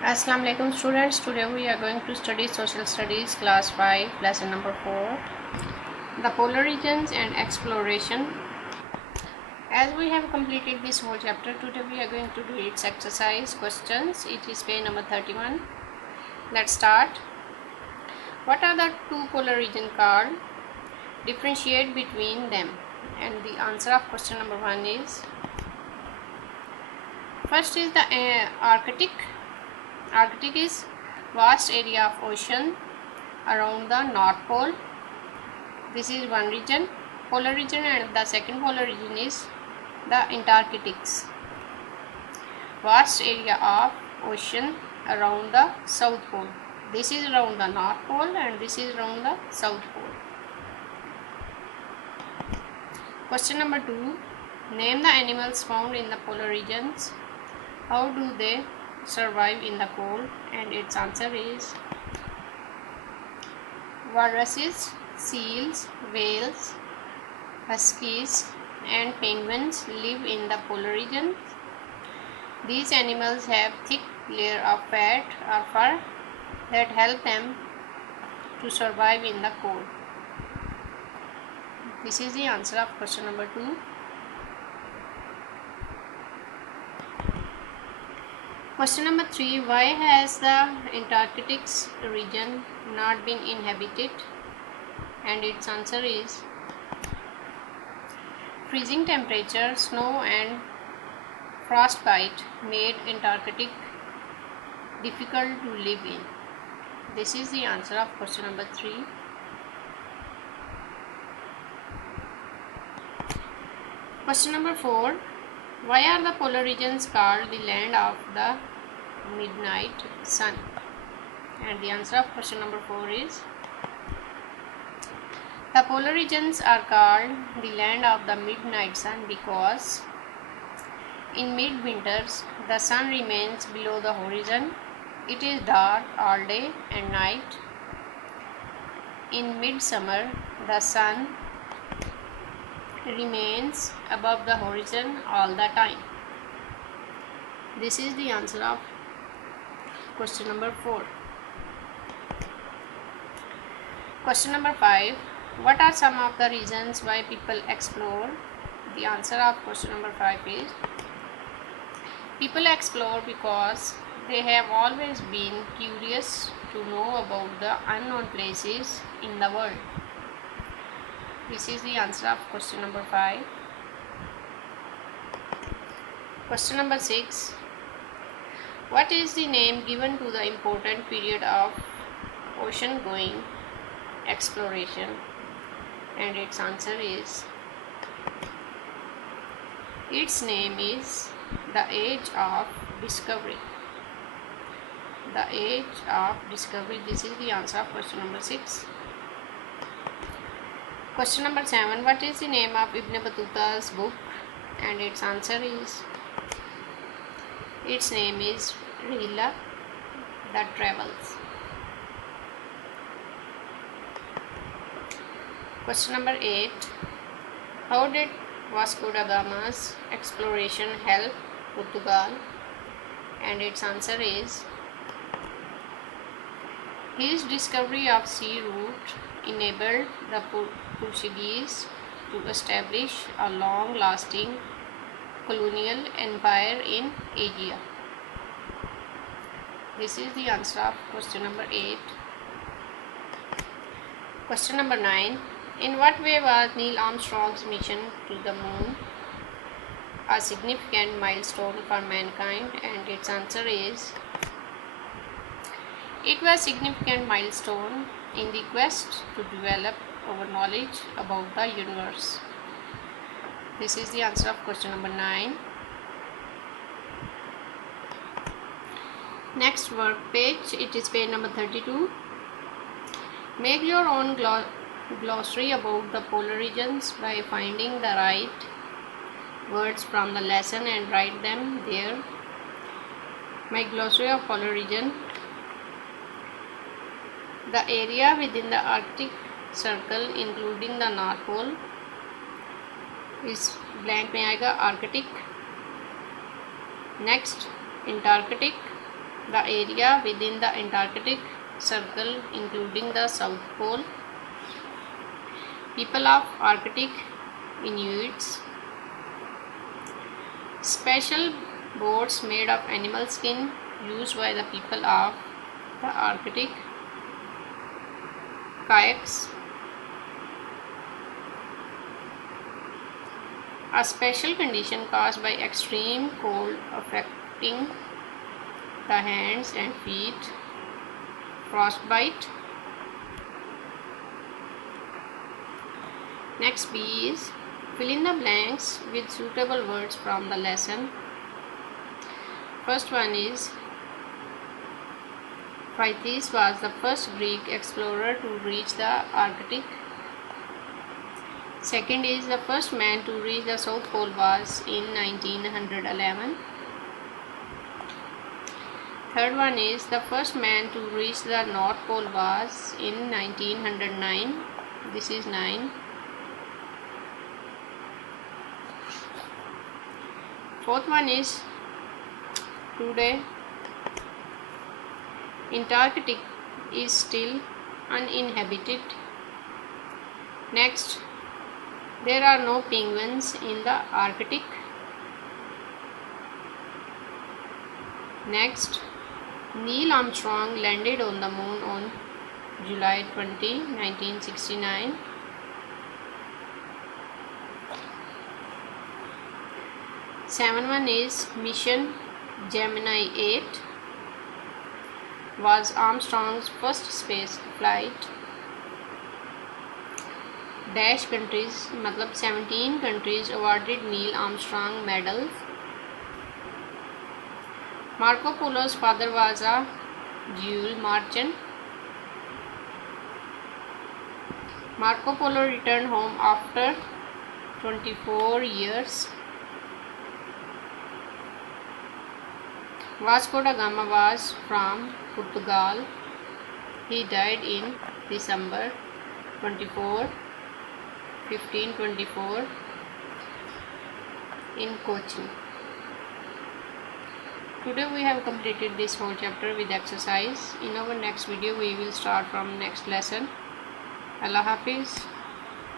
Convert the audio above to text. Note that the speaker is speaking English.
Assalamu alaikum students. Today we are going to study social studies class 5 lesson number 4, the polar regions and exploration. As we have completed this whole chapter, today we are going to do its exercise questions. It is page number 31. Let's start. What are the two polar regions called? Differentiate between them. And the answer of question number 1 is, first is the Arctic. Arctic is vast area of ocean around the North Pole. This is one region, polar region, and the second polar region is the Antarctics. Vast area of ocean around the South Pole. This is around the North Pole and this is around the South Pole. Question number 2. Name the animals found in the polar regions. How do they survive in the cold? And its answer is walruses, seals, whales, huskies and penguins live in the polar region. These animals have thick layer of fat or fur that help them to survive in the cold. This is the answer of question number 2. Question number 3. Why has the Antarctic region not been inhabited? And its answer is freezing temperature, snow and frostbite made Antarctic difficult to live in. This is the answer of question number 3. Question number 4. Why are the polar regions called the land of the midnight sun? And the answer of question number 4 is, the polar regions are called the land of the midnight sun because in midwinters the sun remains below the horizon. It is dark all day and night. In midsummer the sun remains above the horizon all the time. This is the answer of question number 4. Question number 5. What are some of the reasons why people explore? The answer of question number 5 is, people explore because they have always been curious to know about the unknown places in the world. This is the answer of question number 5. Question number 6. What is the name given to the important period of ocean-going exploration? And its answer is, its name is the Age of Discovery. The Age of Discovery. This is the answer of question number 6. Question number 7. What is the name of Ibn Battuta's book? And its answer is, its name is Rihla, the Travels. Question number 8. How did Vasco da Gama's exploration help Portugal? And its answer is, his discovery of sea route enabled the Portuguese to establish a long-lasting colonial empire in Asia. This is the answer of question number 8. Question number 9. In what way was Neil Armstrong's mission to the moon a significant milestone for mankind? And its answer is, it was a significant milestone in the quest to develop our knowledge about the universe. This is the answer of question number 9. Next work page, it is page number 32. Make your own glossary about the polar regions by finding the right words from the lesson and write them there. My glossary of polar region. The area within the Arctic Circle including the North Pole is blank में आएगा Arctic. Next, Antarctic. The area within the Antarctic Circle, including the South Pole. People of Arctic Inuits. Special boats made of animal skin used by the people of the Arctic. Kayaks. A special condition caused by extreme cold affecting the hands and feet. Frostbite. Next B is fill in the blanks with suitable words from the lesson. First one is Phrythus was the first Greek explorer to reach the Arctic. Second is the first man to reach the South Pole was in 1911. Third one is the first man to reach the North Pole was in 1909. This is 9. Fourth one is today Antarctic is still uninhabited. Next, there are no penguins in the Arctic. Next, Neil Armstrong landed on the moon on July 20, 1969. Seventh one is Mission Gemini 8 was Armstrong's first space flight. Dash countries मतलब 17 countries awarded Neil Armstrong medals. Marco Polo's father was a jewel merchant. Marco Polo returned home after 24 years. Vasco da Gama was from Portugal. He died in December 24, 1524 in Cochin. Today we have completed this whole chapter with exercise. In our next video we will start from next lesson. Allah Hafiz.